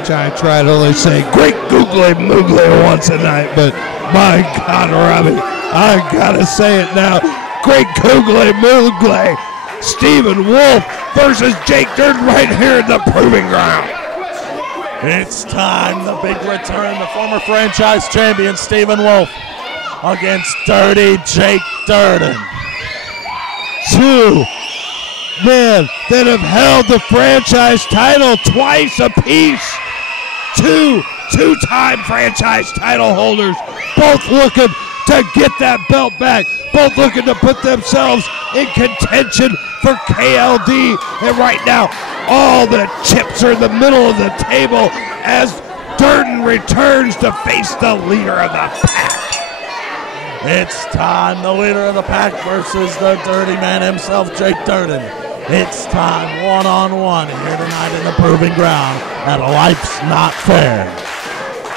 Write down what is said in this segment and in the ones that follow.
speech, I try to only say great googly moogly once a night, but my God, Robbie, I gotta say it now. Great googly moogly. Stephen Wolf versus Jake Dirden right here in the Proving Ground. It's time, the big return, the former franchise champion Stephen Wolf against Dirty Jake Dirden. Two men that have held the franchise title twice apiece. Two-time franchise title holders, both looking to get that belt back, both looking to put themselves in contention for KLD. And right now, all the chips are in the middle of the table as Dirden returns to face the leader of the pack. It's time, the leader of the pack versus the dirty man himself, Jake Dirden. It's time, one-on-one here tonight in the Proving Ground at Life's Not Fair.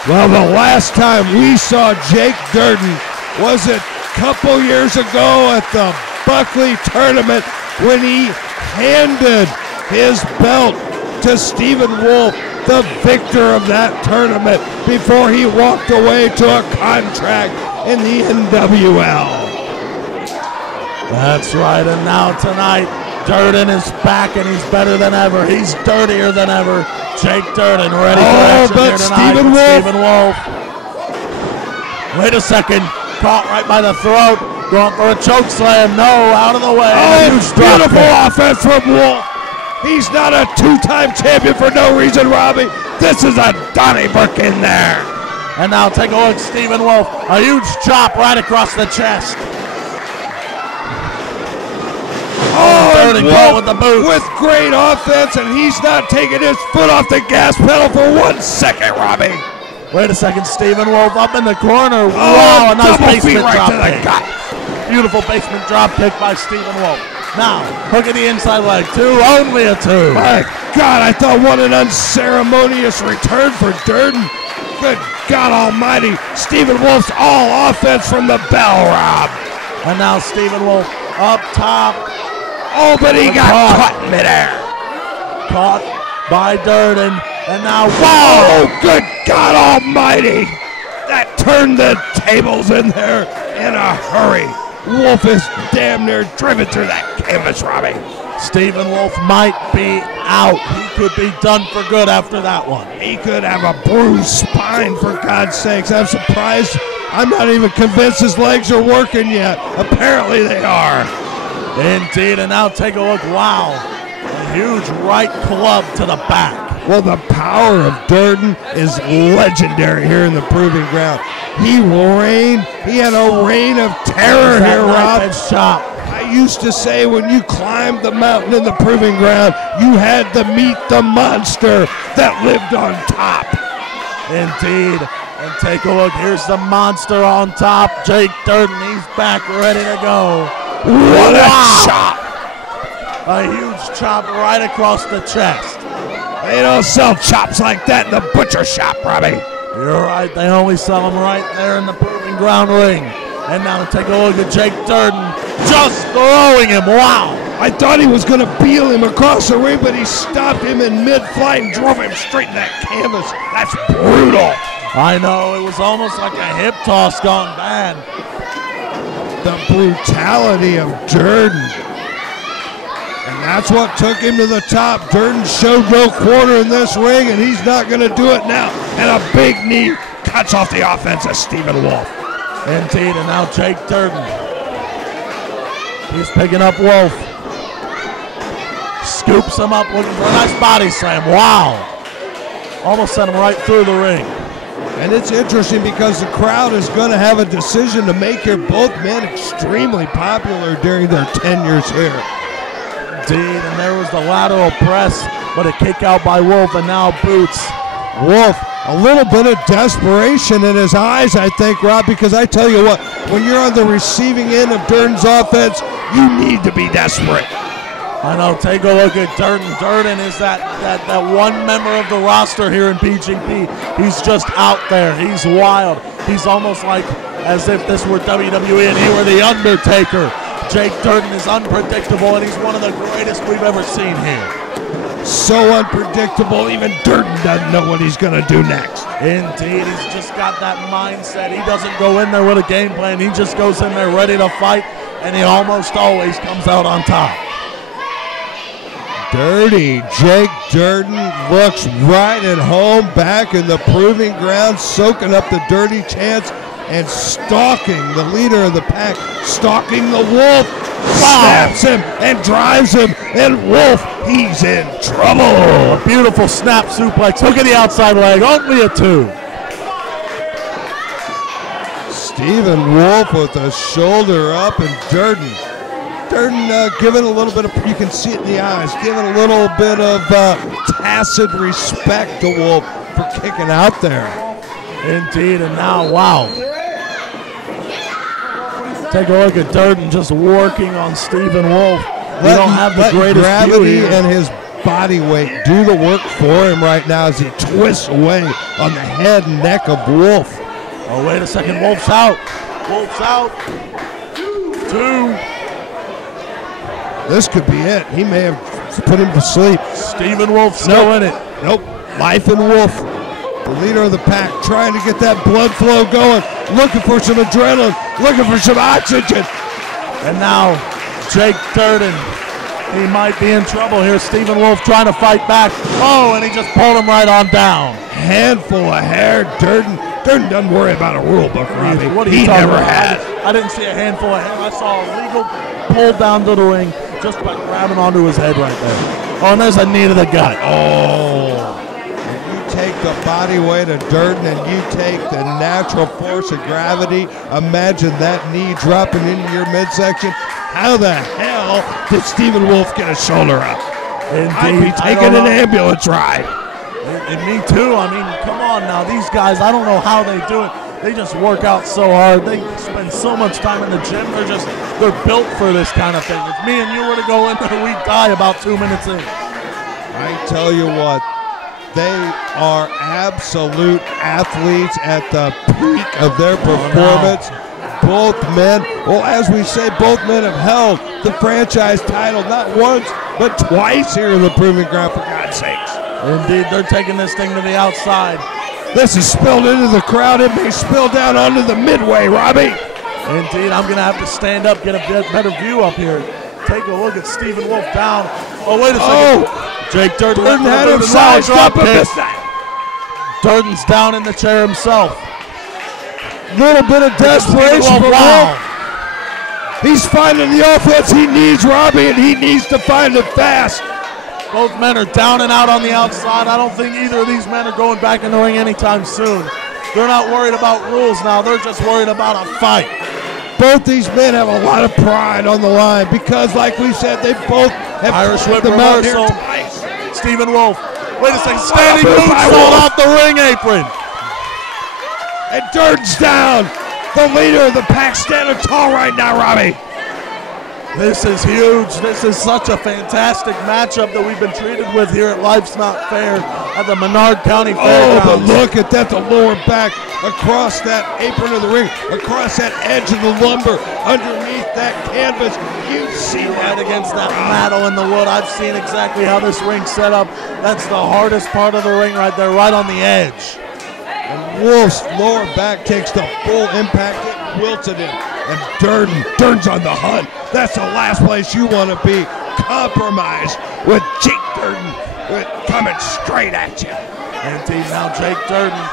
Well, the last time we saw Jake Dirden was a couple years ago at the Buckley tournament when he handed his belt to Stephen Wolf, the victor of that tournament, before he walked away to a contract in the NWL. That's right, and now tonight, Dirden is back and he's better than ever. He's dirtier than ever. Jake Dirden ready for action here tonight. Stephen Wolf. Wait a second. Caught right by the throat. Going for a choke slam. No, out of the way. Oh, beautiful offense from Wolf. He's not a two-time champion for no reason, Robbie. This is a Donnybrook in there. And now take a look, Stephen Wolf. A huge chop right across the chest. Oh, Dirden caught with the boot. With great offense, and he's not taking his foot off the gas pedal for 1 second, Robbie. Wait a second, Stephen Wolf up in the corner. Oh, wow, a nice basement right drop to the kick. gut. Beautiful basement drop kick by Stephen Wolf. Now, hook at the inside leg. Two, only a two. My God, I thought what an unceremonious return for Dirden. Good God almighty. Stephen Wolf's all offense from the bell, Rob. And now Stephen Wolf up top. Oh, but he got caught midair. Caught by Dirden. And now, wow! Oh, good God almighty! That turned the tables in there in a hurry. Wolf is damn near driven through that canvas, Robbie. Stephen Wolf might be out. He could be done for good after that one. He could have a bruised spine, for God's sakes. I'm surprised. I'm not even convinced his legs are working yet. Apparently they are. Indeed, and now take a look. Wow, a huge right club to the back. Well, the power of Dirden is legendary here in the Proving Ground. He had a reign of terror here, Rob. Shot. I used to say when you climbed the mountain in the Proving Ground, you had to meet the monster that lived on top. Indeed. And take a look. Here's the monster on top. Jake Dirden, he's back ready to go. What a chop! A huge chop right across the chest. They don't sell chops like that in the butcher shop, Robbie. You're right. They only sell them right there in the Proving Ground ring. And now take a look at Jake Dirden just throwing him. Wow. I thought he was going to peel him across the ring, but he stopped him in mid-flight and drove him straight in that canvas. That's brutal. I know. It was almost like a hip toss gone bad. The brutality of Dirden. And that's what took him to the top. Dirden showed no quarter in this ring, and he's not going to do it now. And a big knee cuts off the offense of Stephen Wolf. Indeed, and now Jake Dirden. He's picking up Wolf. Scoops him up, looking for a nice body slam. Wow. Almost sent him right through the ring. And it's interesting because the crowd is going to have a decision to make here. Both men extremely popular during their tenures here. Indeed, and there was the lateral press, but a kick out by Wolf, and now boots. Wolf, a little bit of desperation in his eyes, I think, Rob, because I tell you what, when you're on the receiving end of Dirden's offense, you need to be desperate. I know, take a look at Dirden. Dirden is that one member of the roster here in PGP. He's just out there. He's wild. He's almost like as if this were WWE and he were The Undertaker. Jake Dirden is unpredictable, and he's one of the greatest we've ever seen here. so unpredictable. Even Dirden doesn't know what he's going to do next. Indeed, he's just got that mindset. He doesn't go in there with a game plan. He just goes in there ready to fight, and he almost always comes out on top. Dirty Jake Dirden looks right at home, back in the proving ground, soaking up the dirty chance and stalking the leader of the pack, stalking the Wolf, snaps him and drives him, and Wolf, he's in trouble. A beautiful snap suplex, hook of the outside leg, only a 2. Stephen Wolf with a shoulder up, and Dirden giving a little bit of, you can see it in the eyes, giving a little bit of tacit respect to Wolf for kicking out there. Indeed, and now, wow. Take a look at Dirden just working on Stephen Wolf. We don't have the greatest gravity and his body weight do the work for him right now as he twists away on the head and neck of Wolf. Oh, wait a second, Wolf's out. Wolf's out. 2. This could be it. He may have put him to sleep. Stephen Wolf still in it. Nope. Life in Wolf. The leader of the pack trying to get that blood flow going, looking for some adrenaline, looking for some oxygen. And now Jake Dirden, he might be in trouble here. Stephen Wolf trying to fight back. Oh, and he just pulled him right on down. Handful of hair. Dirden doesn't worry about a rule book, Robbie. What are you talking never about? had. I didn't see a handful of hair. I saw a legal pull down to the ring just by grabbing onto his head right there. Oh, and there's a knee to the gut. Oh. Take the body weight of Dirden and you take the natural force of gravity. Imagine that knee dropping into your midsection. How the hell did Stephen Wolf get his shoulder up? I'd be taking an ambulance ride. And me too. I mean, come on now. These guys, I don't know how they do it. They just work out so hard. They spend so much time in the gym. They're built for this kind of thing. If me and you were to go in there, we'd die about 2 minutes in. I tell you what. They are absolute athletes at the peak of their performance. Both men, well, as we say, both men have held the franchise title not once, but twice here in the Proving Ground, for God's sakes. Indeed, they're taking this thing to the outside. This is spilled into the crowd. It may spill down onto the midway, Robbie. Indeed, I'm going to have to stand up, get a better view up here. Take a look at Stephen Wolf down. Oh, wait a second. Oh. Jake Dirden had him sized up. Dirden's down in the chair himself. Little bit of desperation for Wolf. He's finding the offense he needs, Robbie, and he needs to find it fast. Both men are down and out on the outside. I don't think either of these men are going back in the ring anytime soon. They're not worried about rules now. They're just worried about a fight. Both these men have a lot of pride on the line because, like we said, they both have Irish whip them out here reversal. twice. Stephen Wolf. Wait a second. Standing moonsault off the ring apron. And Dirden's down. The leader of the pack standing tall right now, Robbie. This is huge. This is such a fantastic matchup that we've been treated with here at Life's Not Fair at the Menard County Fairgrounds. Oh, but look at that, the lower back across that apron of the ring, across that edge of the lumber, underneath that canvas. You see that against that metal in the wood. I've seen exactly how this ring's set up. That's the hardest part of the ring right there, right on the edge. And Wolf's lower back takes the full impact. It wilted him. And Dirden's on the hunt. That's the last place you want to be. Compromised with Jake Dirden coming straight at you. Indeed, now Jake Dirden.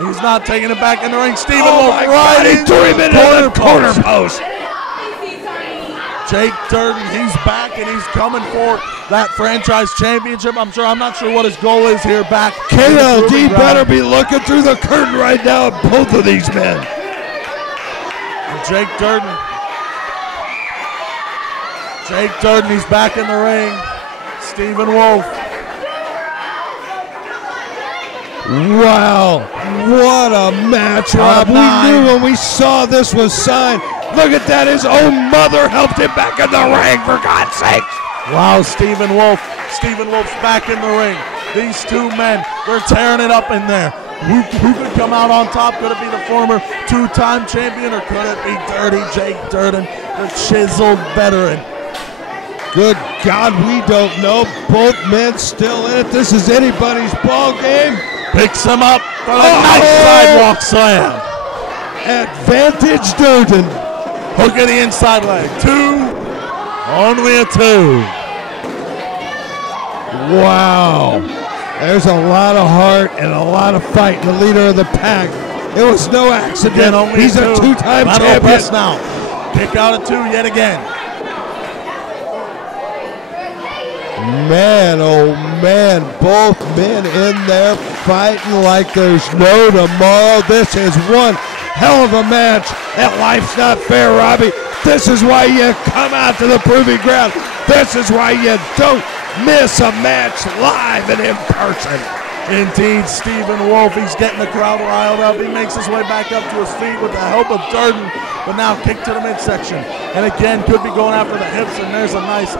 He's not taking it back in the ring. Stephen Wolf right into him in the corner post. Jake Dirden, he's back and he's coming for that franchise championship. I'm not sure what his goal is here back. KLD better be looking through the curtain right now at both of these men. Jake Dirden. Jake Dirden, he's back in the ring. Stephen Wolf. Wow, what a match, Rob. We knew when we saw this was signed. Look at that, his own mother helped him back in the ring, for God's sake. Wow, Stephen Wolf. Stephen Wolf's back in the ring. These two men, they're tearing it up in there. Who could come out on top? Could it be the former two-time champion, or could it be Dirty Jake Durden, the chiseled veteran? Good God, we don't know. Both men still in it. This is anybody's ball game. Picks him up for a nice sidewalk slam. Advantage Dirden. Hook of the inside leg. 2. Only a 2. Wow. There's a lot of heart and a lot of fight in the leader of the pack. It was no accident. Again, he's a 2-time champion. Press now. Kick out a 2 yet again. Man, oh man, both men in there fighting like there's no tomorrow. This is one hell of a match. That life's not fair, Robbie. This is why you come out to the proving ground. This is why you don't miss a match live and in person. Indeed, Stephen Wolf, he's getting the crowd riled up. He makes his way back up to his feet with the help of Dirden, but now kick to the midsection. And again, could be going after the hips, and there's a nice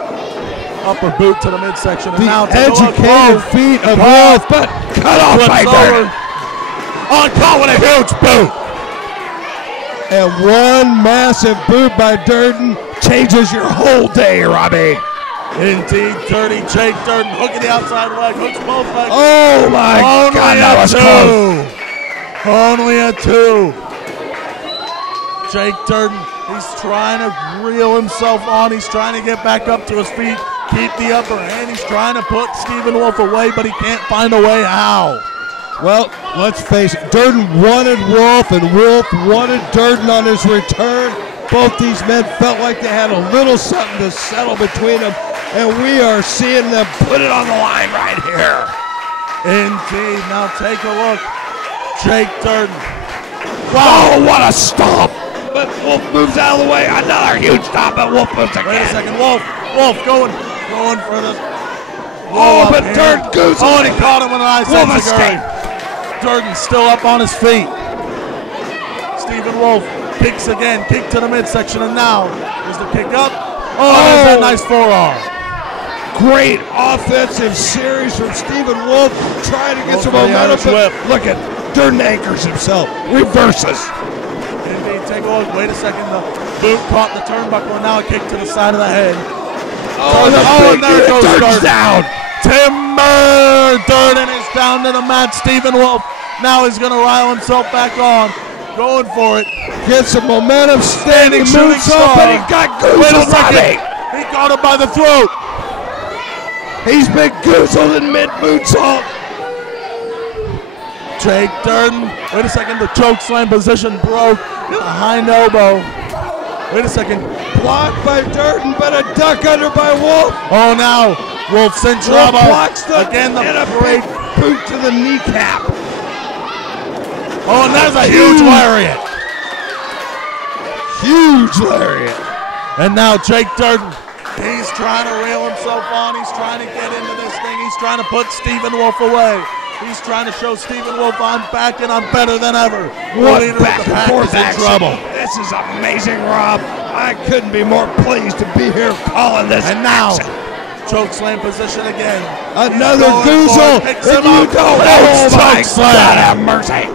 upper boot to the midsection. And the now educated feet of Wolf, but cut off by Dirden. On call with a huge boot. And one massive boot by Dirden changes your whole day, Robbie. Indeed, dirty Jake Dirden, hooking the outside leg, hooks both legs. Oh my God, that was close. Only a 2. Jake Dirden, he's trying to reel himself on. He's trying to get back up to his feet, keep the upper hand. He's trying to put Stephen Wolf away, but he can't find a way how. Well, let's face it, Dirden wanted Wolf, and Wolf wanted Dirden on his return. Both these men felt like they had a little something to settle between them, and we are seeing them put it on the line right here. Indeed. Now take a look. Jake Dirden. Wow, what a stomp. But Wolf moves out of the way. Another huge stomp, but Wolf moves again. Wait a second. Wolf going for the... Oh, but Dirden goes. Oh, and he caught him with an eye escape. Dirden still up on his feet. Stephen Wolf kicks again, kick to the midsection, and now is the kick up. Oh, there's that nice forearm. Great offensive series from Stephen Wolf, trying to get some momentum. Look at Dirden anchors himself, reverses. Indeed, take a look. Wait a second. The boot caught the turnbuckle, and now a kick to the side of the head. Oh, and there goes Dirden down. Timber! Dirden is down to the mat. Stephen Wolf now he's going to rile himself back on. Going for it. Get some momentum, standing moonsault, but he got goozled. He got him by the throat. He's been goozled in mid-moonsault. Jake Dirden, wait a second, the choke slam position broke. The hind elbow. Wait a second. Blocked by Dirden, but a duck under by Wolf. Oh, now Wolf's in trouble. Blocks again, the great boot to the kneecap. Oh, and there's a huge lariat. Huge lariat. And now Jake Dirden, he's trying to reel himself on. He's trying to get into this thing. He's trying to put Stephen Wolf away. He's trying to show Stephen Wolf I'm back and I'm better than ever. What back and forth action. Trouble. This is amazing, Rob. I couldn't be more pleased to be here calling this. And now, choke slam position again. Another goozle. And you don't. Oh my God, have mercy.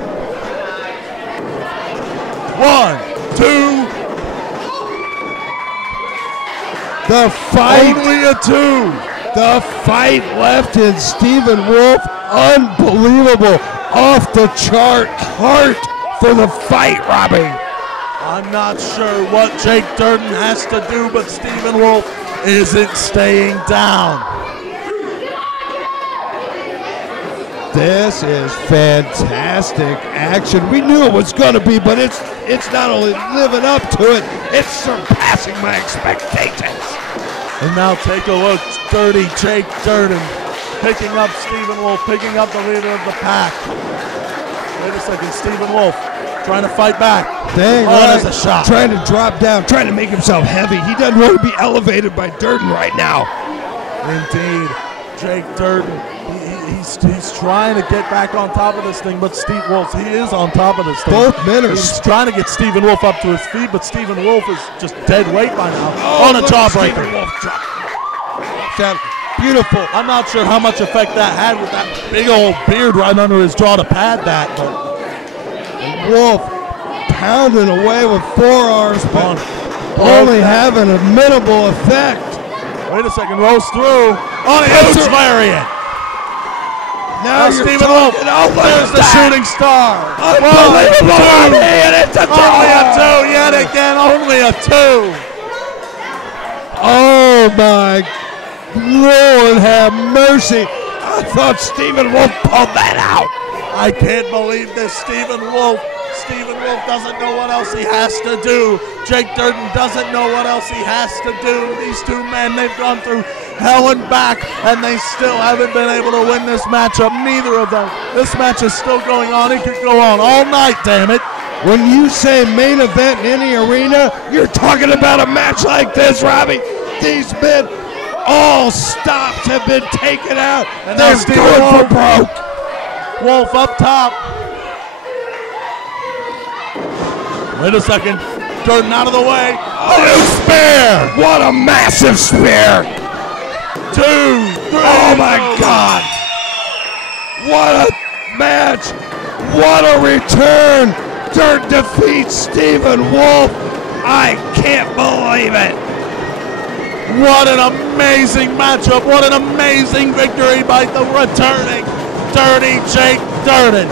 1, 2. The fight. Only a 2. The fight left in Stephen Wolf. Unbelievable. Off the chart. Heart for the fight, Robbie. I'm not sure what Jake Dirden has to do, but Stephen Wolf isn't staying down. This is fantastic action. We knew it was going to be, but it's not only living up to it, it's surpassing my expectations. And now take a look, dirty Jake Dirden picking up Stephen Wolf, picking up the leader of the pack. Wait a second, Stephen Wolf trying to fight back. Dang, there's a shot. Trying to drop down, trying to make himself heavy. He doesn't want to be elevated by Dirden right now. Indeed, Jake Dirden, he's trying to get back on top of this thing, but Steve Wolf, he is on top of this thing. Both men are. He's trying to get Stephen Wolf up to his feet, but Stephen Wolf is just dead weight by now. On a jawbreaker. Down. Beautiful. I'm not sure how much effect that had with that big old beard right under his jaw to pad that, but Wolf pounding away with forearms, but only having a minimal effect. Wait a second, rolls through on a huge lariat. Now Stephen Wolf, there's the shooting star. Unbelievable, and it's a only a 2 yet again, only a 2. Oh my Lord, have mercy. I thought Stephen Wolf pulled that out. I can't believe this. Stephen Wolf doesn't know what else he has to do. Jake Dirden doesn't know what else he has to do. These two men, they've gone through hell and back, and they still haven't been able to win this matchup. Neither of them. This match is still going on. It could go on all night, damn it. When you say main event in any arena, you're talking about a match like this, Robbie. These men, all stops have been taken out, and they're going for broke. Wolf up top. Wait a second. Dirden out of the way. A new spear! What a massive spear! 2, 3. Oh my God! What a match! What a return! Dirden defeats Stephen Wolf. I can't believe it. What an amazing matchup. What an amazing victory by the returning Dirty Jake Dirden.